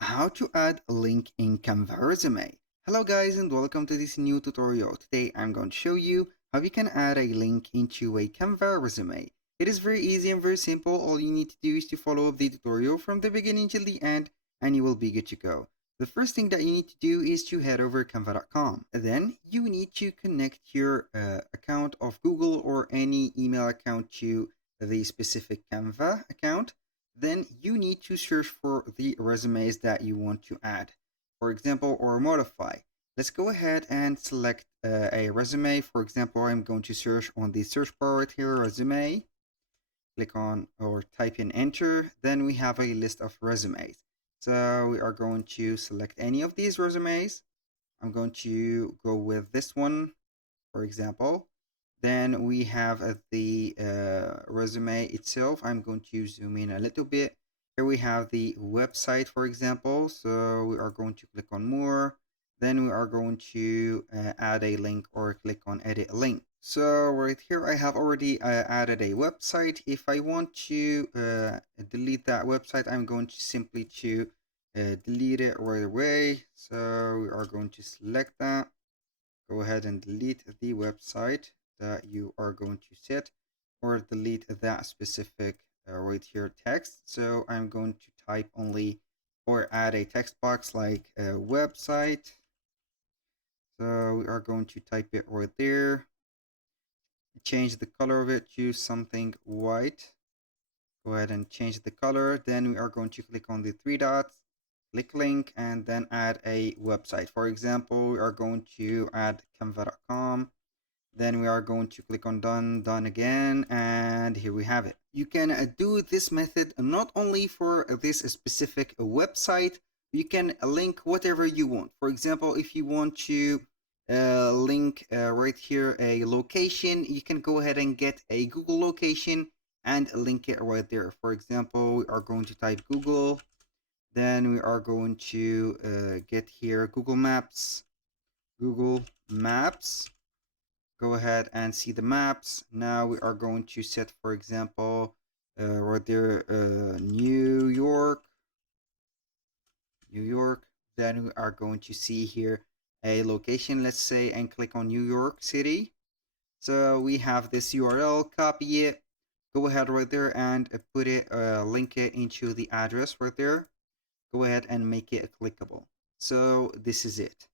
How to add a link in Canva resume. Hello guys and welcome to this new tutorial. Today I'm going to show you how you can add a link into a Canva resume. It is very easy and very simple. All you need to do is to follow the tutorial from the beginning till the end and you will be good to go. The first thing that you need to do is to head over canva.com. Then you need to connect your account of Google or any email account to the specific Canva account. Then you need to search for the resumes that you want to add, for example, or modify. Let's go ahead and select a resume. For example, I'm going to search on the search bar right here, resume. Click on or type in enter. Then we have a list of resumes. So we are going to select any of these resumes. I'm going to go with this one, for example. Then we have the resume itself. I'm going to zoom in a little bit. Here we have the website, for example. So we are going to click on more. Then we are going to add a link or click on edit a link. So right here, I have already added a website. If I want to delete that website, I'm going to simply to delete it right away. So we are going to select that. Go ahead and delete the website that you are going to set, or delete that specific right here text. So I'm going to type only or add a text box like a website. So we are going to type it right there. Change the color of it to something white. Go ahead and change the color. Then we are going to click on the three dots, click link, and then add a website. For example, we are going to add canva.com. Then we are going to click on done again, and here we have it. You can do this method not only for this specific website, you can link whatever you want. For example, if you want to link right here a location, you can go ahead and get a Google location and link it right there. For example, we are going to type Google, then we are going to get here Google Maps, go ahead and see the maps. Now we are going to set, for example, right there, New York. Then we are going to see here a location, let's say, and click on New York City. So we have this URL, copy it, go ahead right there and put it, link it into the address right there. Go ahead and make it clickable. So this is it.